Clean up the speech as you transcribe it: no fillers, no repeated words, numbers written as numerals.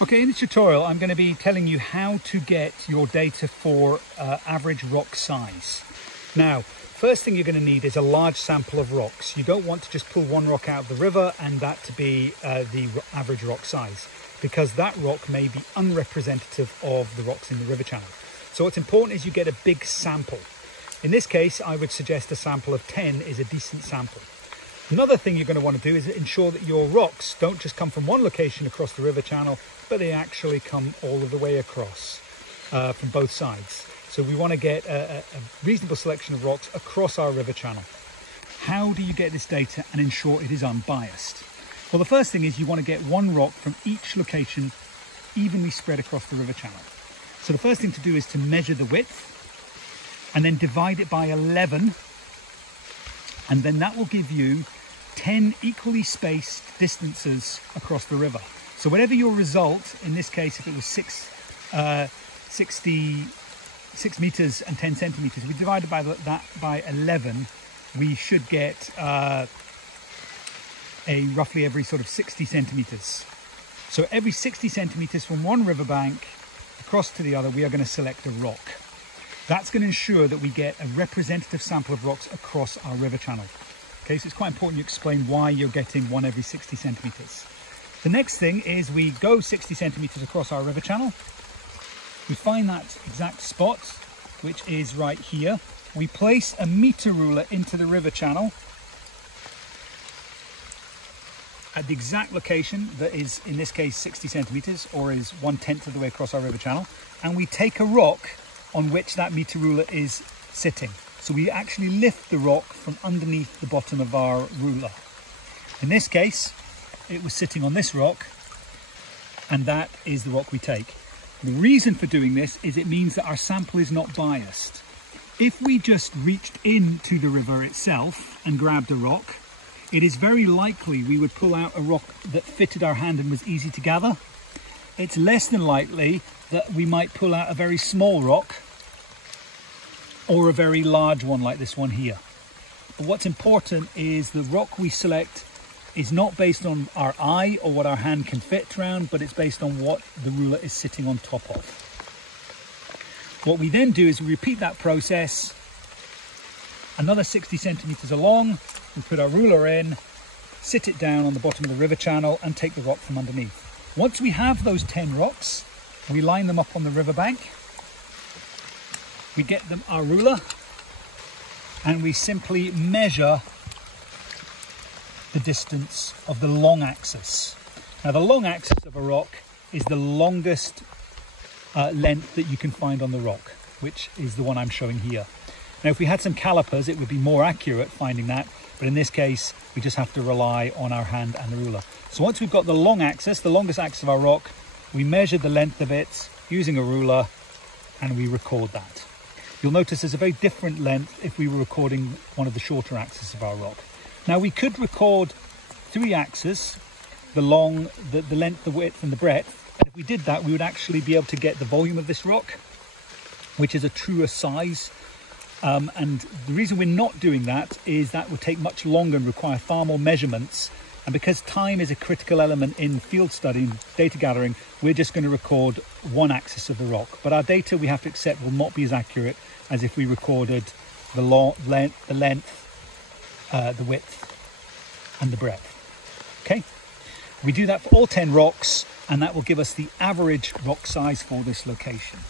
Okay, in this tutorial I'm going to be telling you how to get your data for average rock size. Now, first thing you're going to need is a large sample of rocks. You don't want to just pull one rock out of the river and that to be the average rock size, because that rock may be unrepresentative of the rocks in the river channel. So what's important is you get a big sample. In this case, I would suggest a sample of 10 is a decent sample. Another thing you're going to want to do is ensure that your rocks don't just come from one location across the river channel, but they actually come all of the way across from both sides. So we want to get a reasonable selection of rocks across our river channel. How do you get this data and ensure it is unbiased? Well, the first thing is you want to get one rock from each location evenly spread across the river channel. So the first thing to do is to measure the width and then divide it by 11, and then that will give you 10 equally spaced distances across the river. So whatever your result, in this case, if it was 66 meters and 10 centimeters, we divided by that by 11, we should get roughly every sort of 60 centimeters. So every 60 centimeters from one riverbank across to the other, we are going to select a rock. That's going to ensure that we get a representative sample of rocks across our river channel. Okay, so it's quite important you explain why you're getting one every 60 centimeters. The next thing is we go 60 centimeters across our river channel. We find that exact spot, which is right here. We place a meter ruler into the river channel at the exact location that is, in this case, 60 centimeters, or is 1/10 of the way across our river channel. And we take a rock on which that meter ruler is sitting. So we actually lift the rock from underneath the bottom of our ruler. In this case, it was sitting on this rock, and that is the rock we take. The reason for doing this is it means that our sample is not biased. If we just reached into the river itself and grabbed a rock, it is very likely we would pull out a rock that fitted our hand and was easy to gather. It's less than likely that we might pull out a very small rock or a very large one like this one here. But what's important is the rock we select is not based on our eye or what our hand can fit around, but it's based on what the ruler is sitting on top of. What we then do is we repeat that process another 60 centimeters along. We put our ruler in, sit it down on the bottom of the river channel and take the rock from underneath. Once we have those 10 rocks, we line them up on the riverbank. We get them our ruler and we simply measure the distance of the long axis. Now, the long axis of a rock is the longest length that you can find on the rock, which is the one I'm showing here. Now, if we had some calipers, it would be more accurate finding that, but in this case, we just have to rely on our hand and the ruler. So once we've got the long axis, the longest axis of our rock, we measure the length of it using a ruler and we record that. You'll notice there's a very different length if we were recording one of the shorter axes of our rock. Now, we could record 3 axes, the long, the length, the width and the breadth. And if we did that, we would actually be able to get the volume of this rock, which is a truer size. And the reason we're not doing that is that would take much longer and require far more measurements. And because time is a critical element in field study and data gathering, we're just going to record one axis of the rock. But our data, we have to accept, will not be as accurate as if we recorded the length, the width and the breadth. Okay, we do that for all 10 rocks and that will give us the average rock size for this location.